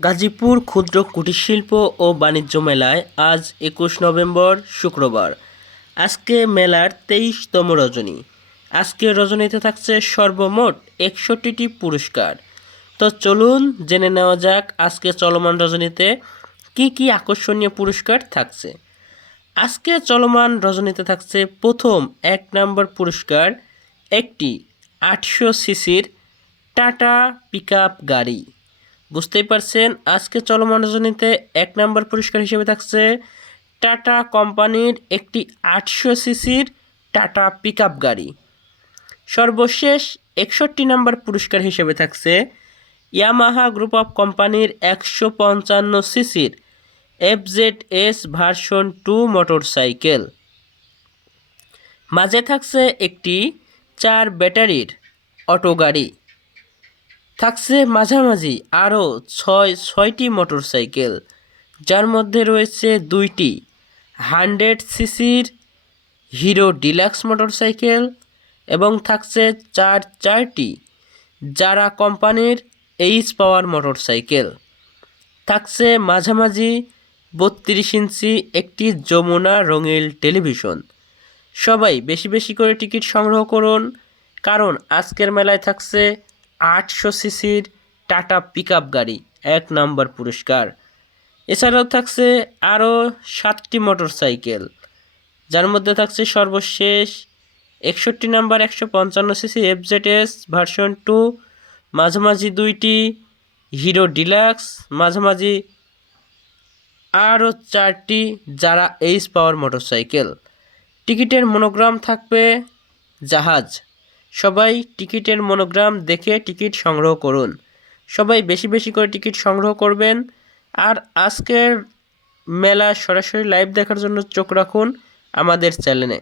গাজীপুর ক্ষুদ্র কুটিরশিল্প ও বাণিজ্য মেলায় আজ একুশ নভেম্বর শুক্রবার। আজকে মেলার তেইশতম রজনী। আজকে রজনীতে থাকছে সর্বমোট একষট্টিটি পুরস্কার। তো চলুন জেনে নেওয়া যাক আজকে চলমান রজনীতে কি কি আকর্ষণীয় পুরস্কার থাকছে। আজকে চলমান রজনীতে থাকছে প্রথম এক নম্বর পুরস্কার একটি আটশো সিসির টাটা পিকআপ গাড়ি। বুঝতেই পারছেন, আজকে চলমান রজনীতে এক নম্বর পুরস্কার হিসেবে থাকছে টাটা কোম্পানির একটি আটশো সিসির টাটা পিকআপ গাড়ি। সর্বশেষ একষট্টি নম্বর পুরস্কার হিসেবে থাকছে ইয়ামাহা গ্রুপ অফ কোম্পানির একশো পঞ্চান্ন সিসির FZ S version two motorcycle. মাঝে থাকছে একটি চার ব্যাটারির অটো গাড়ি। থাকছে মাঝামাঝি আরও ছয়, ছয়টি মোটরসাইকেল, যার মধ্যে রয়েছে দুইটি হান্ড্রেড সিসির হিরো ডিলাক্স মোটরসাইকেল এবং থাকছে চার, চারটি যারা কোম্পানির এইচ পাওয়ার মোটরসাইকেল। থাকছে মাঝামাঝি বত্রিশ ইঞ্চি একটি যমুনা রঙিল টেলিভিশন। সবাই বেশি বেশি করে টিকিট সংগ্রহ করুন, কারণ আজকের মেলায় থাকছে আটশো সিসির টাটা পিকআপ গাড়ি, এক নম্বর পুরস্কার। এছাড়াও থাকছে আরও সাতটি মোটরসাইকেল, যার মধ্যে থাকছে সর্বশেষ একষট্টি নাম্বার একশো পঞ্চান্ন সিসি এফজেডএস ভার্সন টু মাঝামাঝি দুইটি হিরো ডিলাক্স, মাঝামাঝি আরও চারটি যারা এইচ পাওয়ার মোটরসাইকেল টিকিটের মনোগ্রাম থাকবে জাহাজ। সবাই টিকিটের মনোগ্রাম দেখে টিকিট সংগ্রহ করুন। সবাই বেশি বেশি করে টিকিট সংগ্রহ করবেন। আর আজকের মেলা সরাসরি লাইভ দেখার জন্য চোখ রাখুন আমাদের চ্যানেলে।